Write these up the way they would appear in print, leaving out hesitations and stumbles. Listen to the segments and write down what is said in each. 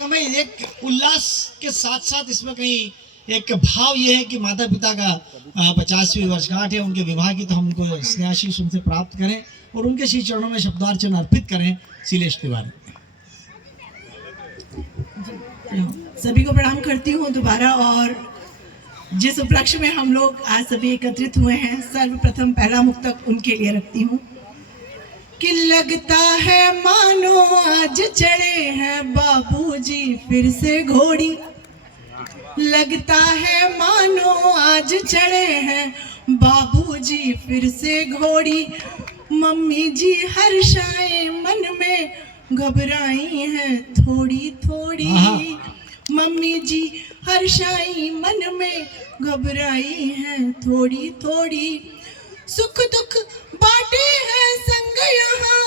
में एक उल्लास के साथ साथ इसमें कहीं एक भाव ये है कि माता पिता का 50वीं वर्षगांठ है उनके विवाह की, तो हम उनको स्नेहाशीष उनसे प्राप्त करें और उनके श्री चरणों में शब्दार्चन अर्पित करें। शीलेश तिवारी। सभी को प्रणाम करती हूँ दोबारा। और जिस उपलक्ष्य में हम लोग आज सभी एकत्रित हुए हैं, सर्वप्रथम पहला मुक्तक उनके लिए रखती हूँ कि लगता है मानो आज चढ़े हैं बाबूजी फिर से घोड़ी। लगता है मानो आज चढ़े हैं बाबूजी फिर से घोड़ी। मम्मी जी हर्षाएं मन में घबराई हैं थोड़ी थोड़ी। मम्मी जी हर्षाई मन में घबराई हैं थोड़ी थोड़ी। सुख दुख बांटे हैं संग यहाँ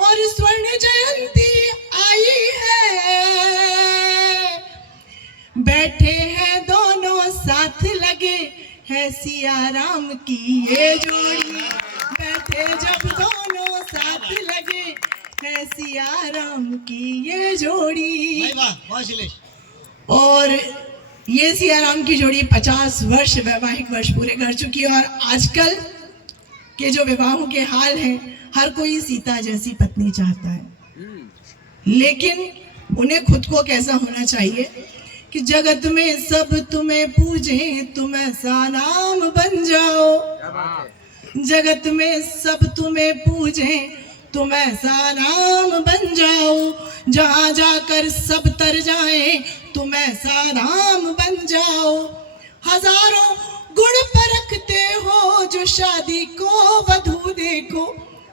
और स्वर्ण जयंती आई है। बैठे हैं दोनों साथ लगे है सिया राम की ये जोड़ी। बैठे जब दोनों साथ लगे है सिया राम की ये जोड़ी। और ये सिया राम की जोड़ी 50 वर्ष वैवाहिक वर्ष पूरे कर चुकी है। और आजकल के जो विवाहों के हाल हैं, हर कोई सीता जैसी पत्नी चाहता है, लेकिन उन्हें खुद को कैसा होना चाहिए कि जगत में सब तुम्हें पूजे तुम ऐसा नाम बन जाओ। जगत में सब तुम्हें पूजे तुम ऐसा नाम बन जाओ। जहाँ जाकर सब तर जाए तुम ऐसा नाम बन जाओ। हजारों गुण परखते हो जो शादी को वधू देखो।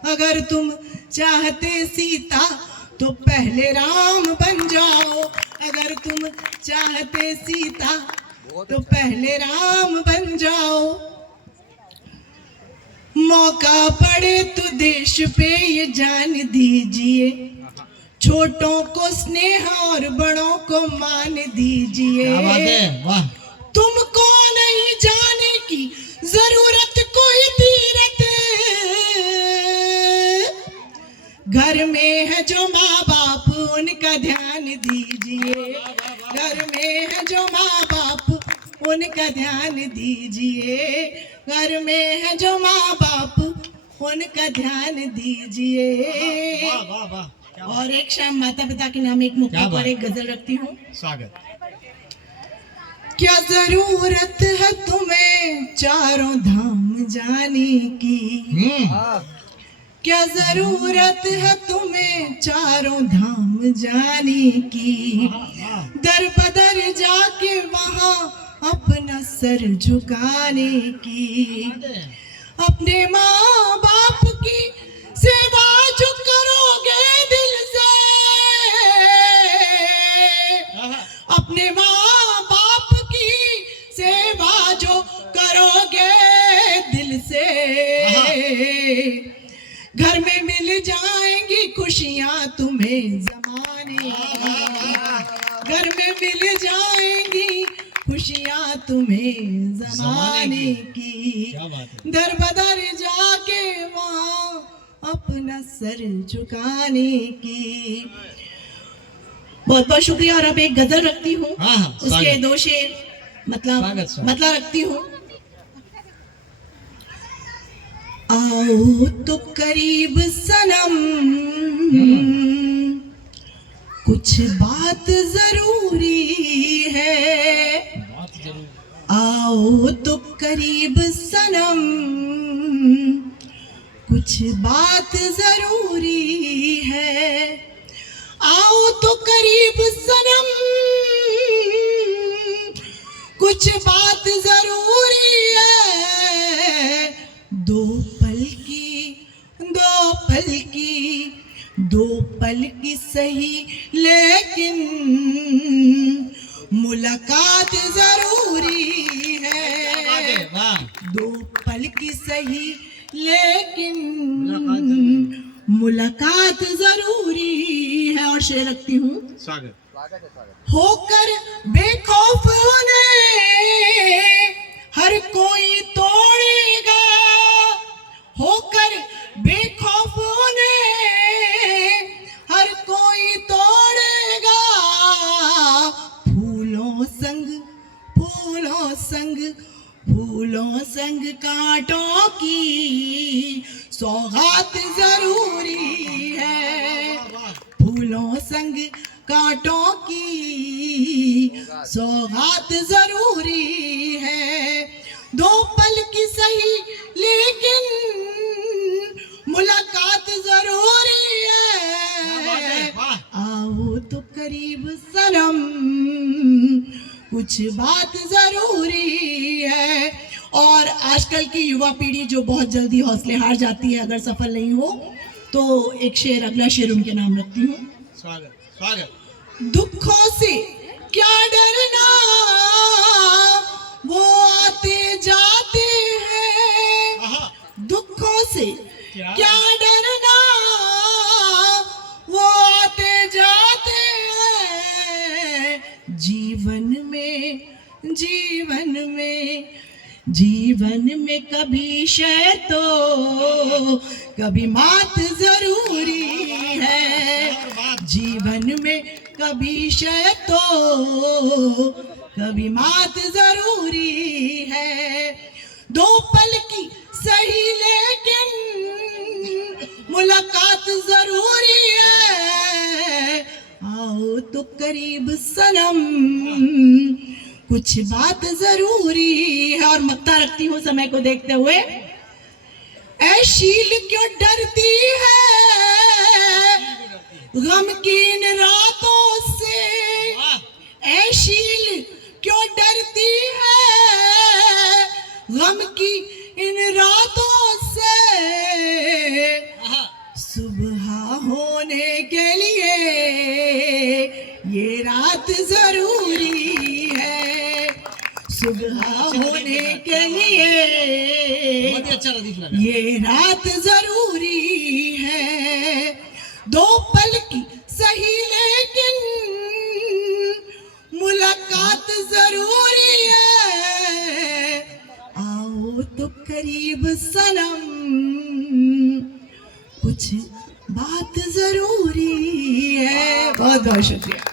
अगर तुम चाहते सीता तो पहले राम बन जाओ। अगर तुम चाहते सीता तो पहले राम बन जाओ। मौका पड़े तो देश पे ये जान दीजिए। छोटों को स्नेह और बड़ों को मान दीजिए। क्या बात है, वाह। तुमको नहीं जाने की जरूरत कोई तीरथ। घर में है जो माँ बाप उनका ध्यान दीजिए। घर में है जो माँ बाप उनका ध्यान दीजिए। घर में है जो माँ बाप उनका ध्यान दीजिए। और एक शाम माता पिता के नाम एक मुक्तक और एक गजल रखती हूँ। स्वागत। क्या जरूरत है तुम्हें चारों धाम जाने की। क्या जरूरत है तुम्हें चारों धाम जाने की। दर बदर जाके वहाँ अपना सर झुकाने की। अपने माँ बाप की सेवा जो करोगे दिल से। अपने माँ बाप की सेवा जो करोगे दिल से। घर में मिल जाएंगी खुशियाँ तुम्हें जमाने। घर में मिल जाएंगी खुशियाँ तुम्हें जमाने की। दर बदर जाके वहाँ अपना सर झुकाने की। बहुत बहुत शुक्रिया। और अब एक गजल रखती हूँ, उसके दो शेर मतलब रखती हूँ। आओ तो करीब सनम कुछ बात जरूरी है। आओ तो करीब सनम कुछ बात जरूरी है। आओ तो करीब सनम कुछ बात जरूरी है। दो पल की सही लेकिन मुलाकात जरूरी है। दो पल की सही लेकिन मुलाकात जरूरी है। और शेर रखती हूँ। होकर बेखौफ उन्हें हर कोई तोड़ेगा। होकर बेखौफ उन्हें हर कोई तोड़ेगा। फूलों संग कांटों की सौगात जरूरी है। फूलों संग कांटों की सौगात जरूरी है। दो पल की सही लेकिन मुलाकात जरूरी है। आओ तो करीब सनम, कुछ बात जरूरी है। और आजकल की युवा पीढ़ी जो बहुत जल्दी हौसले हार जाती है अगर सफल नहीं हो, तो एक शेर, अगला शेर उनके नाम रखती हूँ। स्वागत स्वागत। दुखों से क्या डरना, वो आते जाते हैं। दुखों से क्या डरना, वो आते जाते हैं। जीवन में कभी शय तो कभी मात जरूरी है। जीवन में कभी शय तो कभी मात जरूरी है। दो पल की सही लेकिन मुलाकात जरूरी है। आओ तो करीब सनम, कुछ बात जरूरी है। और मक्ता रखती हूँ समय को देखते हुए। ऐ शील क्यों डरती है गमकीन रातों से। ऐ शील क्यों डरती है गम की इन रातों से। सुबह होने के लिए ये रात जरूरी है। सुबह होने के लिए बहुत ही अच्छा रदीफ लगा। ये रात जरूरी है। दो पल की सही लेकिन मुलाकात जरूरी है। आओ तो करीब सनम, कुछ बात जरूरी है। बहुत बहुत शुक्रिया।